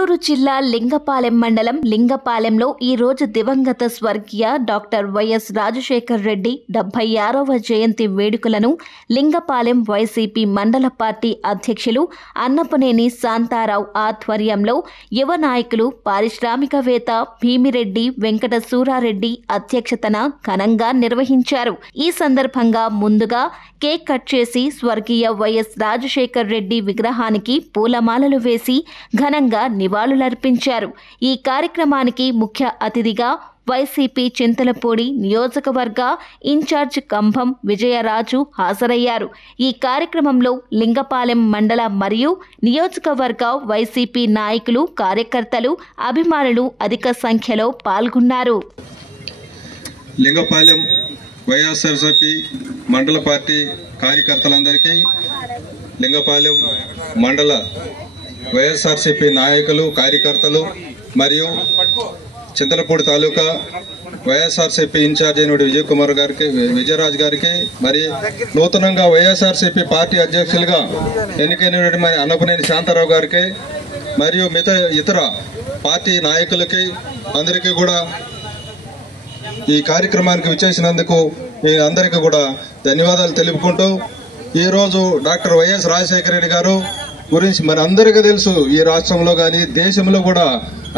నెల్లూరు జిల్లా లింగపాలెం మండలం లింగపాలెంలో ఈ రోజు దివంగత స్వర్గీయ డాక్టర్ వైఎస్ రాజశేఖర్ రెడ్డి 76వ జయంతి వేడుకలను లింగపాలెం వైసీపీ మండల పార్టీ అధ్యక్షులు అన్నపనేని శాంతారావు ఆధ్వర్యంలో యువ నాయకులు పారిశ్రామికవేత్త భీమిరెడ్డి వెంకట సూరారెడ్డి అధ్యక్షతన ఘనంగా నిర్వహించారు. ఈ సందర్భంగా ముందుగా కేక్ కట్ చేసి స్వర్గీయ వైఎస్ రాజశేఖర్ రెడ్డి విగ్రహానికి పూలమాలలు వేసి ఘనంగా నివాళులర్పించారు. ఈ కార్యక్రమానికి ముఖ్య అతిథిగా వైసీపీ చింతలపూడి నియోజకవర్గ ఇన్ఛార్జ్ కంభం విజయరాజు హాజరయ్యారు. ఈ కార్యక్రమంలో లింగపాలెం మండల మరియు నియోజకవర్గ వైసీపీ నాయకులు, కార్యకర్తలు, అభిమానులు అధిక సంఖ్యలో పాల్గొన్నారు. లింగపాలెం వైఎస్ఆర్సీపీ మండల పార్టీ కార్యకర్తలందరికీ, లింగపాలెం మండల వైఎస్ఆర్సీపీ నాయకులు, కార్యకర్తలు మరియు చింతలపూడి తాలూకా వైఎస్ఆర్సీపీ ఇన్ఛార్జ్ అయిన విజయకుమార్ గారికి, విజయరాజ్ గారికి, మరి నూతనంగా వైఎస్ఆర్సీపీ పార్టీ అధ్యక్షులుగా ఎన్నికైన అన్నపనేని శాంతారావు గారికి మరియు ఇతర పార్టీ నాయకులకి అందరికీ కూడా ఈ కార్యక్రమానికి విచ్చేసినందుకు మీ అందరికీ కూడా ధన్యవాదాలు తెలుపుకుంటూ, ఈరోజు డాక్టర్ వైఎస్ రాజశేఖర రెడ్డి గారు గురించి మన అందరికీ తెలుసు. ఈ రాష్ట్రంలో కానీ దేశంలో కూడా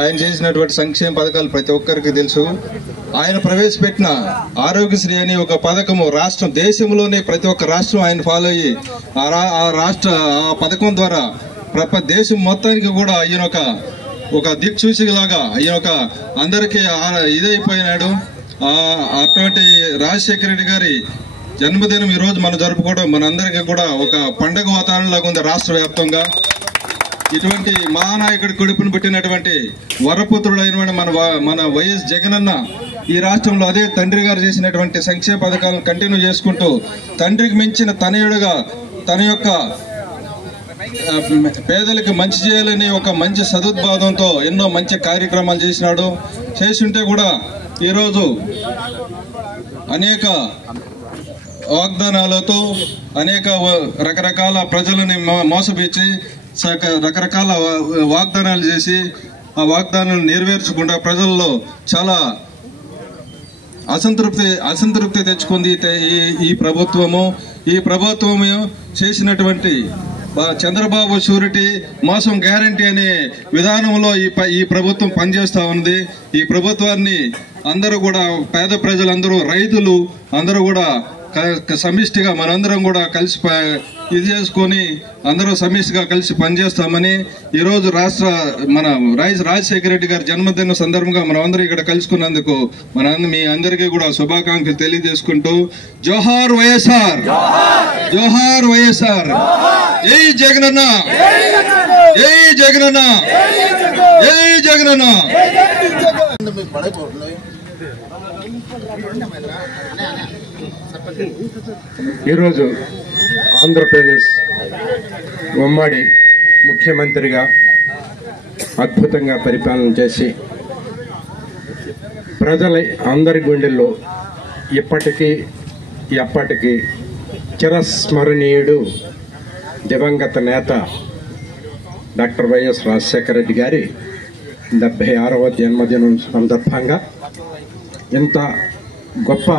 ఆయన చేసినటువంటి సంక్షేమ పథకాలు ప్రతి ఒక్కరికి తెలుసు. ఆయన ప్రవేశపెట్టిన ఆరోగ్యశ్రీ అని ఒక పథకము దేశంలోనే ప్రతి ఒక్క రాష్ట్రం ఆయన ఫాలో అయ్యి ఆ పథకం ద్వారా దేశం మొత్తానికి కూడా ఈయన ఒక దిక్సూచిలాగా ఈయన అందరికీ ఇదైపోయినాడు. అటువంటి రాజశేఖర రెడ్డి గారి జన్మదినం ఈ రోజు మనం జరుపుకోవడం మనందరికీ కూడా ఒక పండగ వాతావరణంలాగా ఉంది. రాష్ట్ర వ్యాప్తంగా ఇటువంటి మహానాయకుడి కొడుకును పుట్టినటువంటి వరపుత్రుడైన మన వైఎస్ జగనన్న ఈ రాష్ట్రంలో అదే తండ్రి గారు చేసినటువంటి సంక్షేమ పథకాలను కంటిన్యూ చేసుకుంటూ తండ్రికి మించిన తనయుడుగా తన యొక్క పేదలకు మంచి చేయాలని ఒక మంచి సదుద్భావంతో ఎన్నో మంచి కార్యక్రమాలు చేస్తుంటే కూడా ఈరోజు అనేక వాగ్దానాలతో అనేక రకరకాల ప్రజలని మోసపించి రకరకాల వాగ్దానాలు చేసి ఆ వాగ్దానాలను నెరవేర్చకుండా ప్రజల్లో చాలా అసంతృప్తి తెచ్చుకుంది ఈ ప్రభుత్వము చేసినటువంటి చంద్రబాబు షూరిటీ మోసం గ్యారంటీ అనే విధానంలో ఈ ప్రభుత్వం పనిచేస్తూ ఉంది. ఈ ప్రభుత్వాన్ని అందరూ కూడా పేద ప్రజలందరూ, రైతులు అందరూ కూడా సమిష్టిగా మనందరం కూడా కలిసి ఇది చేసుకొని అందరూ సమిష్టిగా కలిసి పనిచేస్తామని ఈరోజు మన రాజశేఖర రెడ్డి గారి జన్మదిన సందర్భంగా మనం అందరూ ఇక్కడ కలుసుకున్నందుకు మీ అందరికీ కూడా శుభాకాంక్షలు తెలియజేసుకుంటూ, జోహార్ వైఎస్ఆర్, జోహార్ వైఎస్ఆర్, జై జగనన్న, జై జగనన్న, జై జగనన్న. ఈరోజు ఆంధ్రప్రదేశ్ ఉమ్మడి ముఖ్యమంత్రిగా అద్భుతంగా పరిపాలన చేసి ప్రజల అందరి గుండెల్లో ఇప్పటికీ ఎప్పటికీ చిరస్మరణీయుడు దివంగత నేత డాక్టర్ వైఎస్ రాజశేఖర రెడ్డి గారి 76వ జన్మదినం సందర్భంగా ఇంత గొప్ప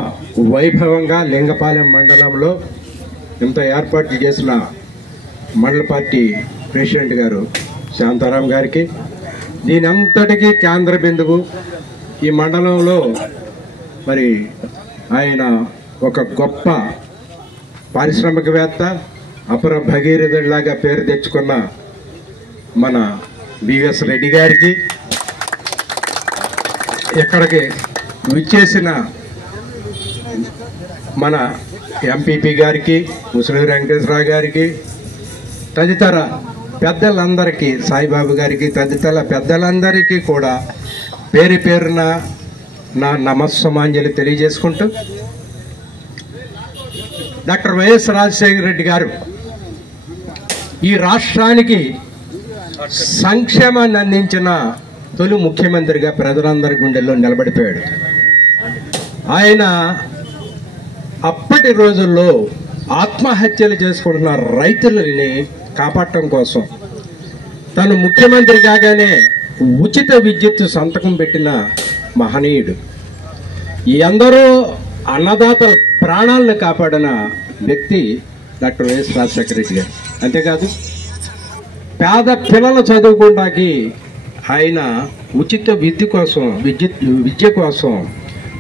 వైభవంగా లింగపాలెం మండలంలో ఇంత ఏర్పాట్లు చేసిన మండల పార్టీ ప్రెసిడెంట్ గారు శాంతారాం గారికి, దీని అంతటికీ కేంద్ర బిందువు ఈ మండలంలో మరి ఆయన ఒక గొప్ప పారిశ్రామికవేత్త, అపర భగీరథుడిలాగా పేరు తెచ్చుకున్న మన బివిఎస్ రెడ్డి గారికి, ఇక్కడికి విచ్చేసిన మన ఎంపీపీ గారికి, ముసలి వెంకటేశ్వరరావు గారికి, తదితర పెద్దలందరికీ, సాయిబాబు గారికి, తదితర పెద్దలందరికీ కూడా పేరు పేరున నా నమస్సమాంజలి తెలియజేసుకుంటూ, డాక్టర్ వైఎస్ రాజశేఖర రెడ్డి గారు ఈ రాష్ట్రానికి సంక్షేమాన్ని అందించిన తొలి ముఖ్యమంత్రిగా ప్రజలందరి గుండెల్లో నిలబడిపోయాడు. ఆయన అప్పటి రోజుల్లో ఆత్మహత్యలు చేసుకుంటున్న రైతులని కాపాడటం కోసం తను ముఖ్యమంత్రి కాగానే ఉచిత విద్యుత్ సంతకం పెట్టిన మహనీయుడు. ఈ అందరూ అన్నదాతల ప్రాణాలను కాపాడిన వ్యక్తి డాక్టర్ వైఎస్ రాజశేఖర రెడ్డి గారు. అంతేకాదు పేద పిల్లలు చదువుకోవడానికి ఆయన ఉచిత విద్య కోసం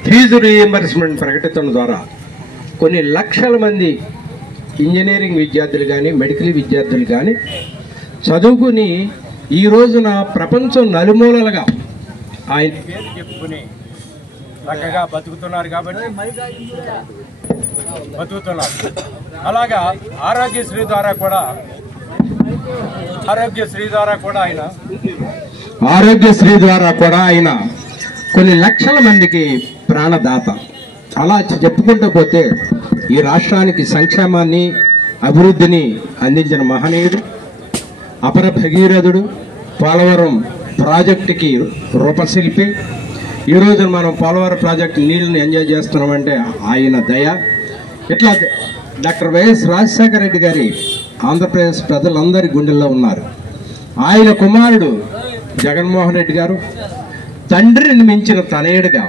ఫీజు రీఎంబర్స్మెంట్ ప్రకటించడం ద్వారా కొన్ని లక్షల మంది ఇంజనీరింగ్ విద్యార్థులు కానీ మెడికల్ విద్యార్థులు కానీ చదువుకుని ఈ రోజున ప్రపంచం నలుమూలలుగా ఆయన పేరు చెప్పుకుని చక్కగా బతుకుతున్నారు కాబట్టి బతుకుతున్నారు. అలాగా ఆరోగ్యశ్రీ ద్వారా కూడా ఆయన కొన్ని లక్షల మందికి ప్రాణదాత. అలా చెప్పుకుంటూ పోతే ఈ రాష్ట్రానికి సంక్షేమాన్ని అభివృద్ధిని అందించిన మహనీయుడు, అపర భగీరథుడు, పోలవరం ప్రాజెక్టుకి రూపశిల్పి. ఈ రోజున మనం పోలవరం ప్రాజెక్టు నీళ్ళని ఎంజాయ్ చేస్తున్నామంటే ఆయన దయ. ఇట్లా డాక్టర్ వైఎస్ రాజశేఖర రెడ్డి గారి ఆంధ్రప్రదేశ్ ప్రజలందరి గుండెల్లో ఉన్నారు. ఆయన కుమారుడు జగన్మోహన్ రెడ్డి గారు తండ్రిని మించిన తనయుడిగా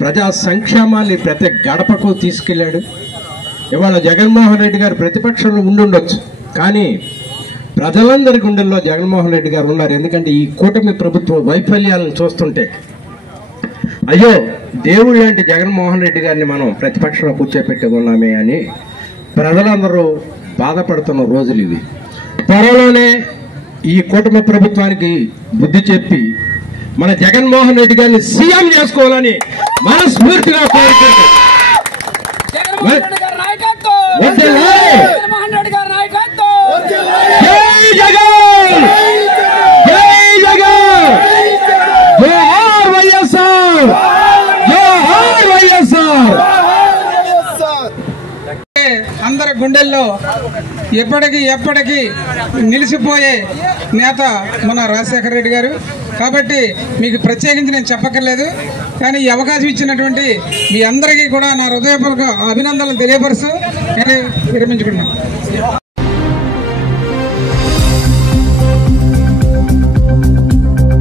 ప్రజా సంక్షేమాన్ని ప్రతి గడపకు తీసుకెళ్లాడు. ఇవాళ జగన్మోహన్ రెడ్డి గారు ప్రతిపక్షంలో ఉండుండొచ్చు, కానీ ప్రజలందరి గుండెల్లో జగన్మోహన్ రెడ్డి గారు ఉన్నారు. ఎందుకంటే ఈ కూటమి ప్రభుత్వ వైఫల్యాలను చూస్తుంటే అయ్యో దేవుడు లాంటి జగన్మోహన్ రెడ్డి గారిని మనం ప్రతిపక్షంలో కూర్చోపెట్టుకున్నామే అని ప్రజలందరూ బాధపడుతున్న రోజులు ఇవి. త్వరలోనే ఈ కూటమి ప్రభుత్వానికి బుద్ధి చెప్పి మన జగన్మోహన్ రెడ్డి గారిని సీఎం చేసుకోవాలని మనస్ఫూర్తిగా కోరుకుంటున్నాం. అందరి గుండెల్లో ఎప్పటికీ నిలిచిపోయే నేత మన రాజశేఖర రెడ్డి గారు. కాబట్టి మీకు ప్రత్యేకించి నేను చెప్పక్కర్లేదు, కానీ ఈ అవకాశం ఇచ్చినటువంటి మీ అందరికీ కూడా నా హృదయపూర్వక అభినందనలు తెలియపరుస్తూ నేను విరమించుకున్నాను.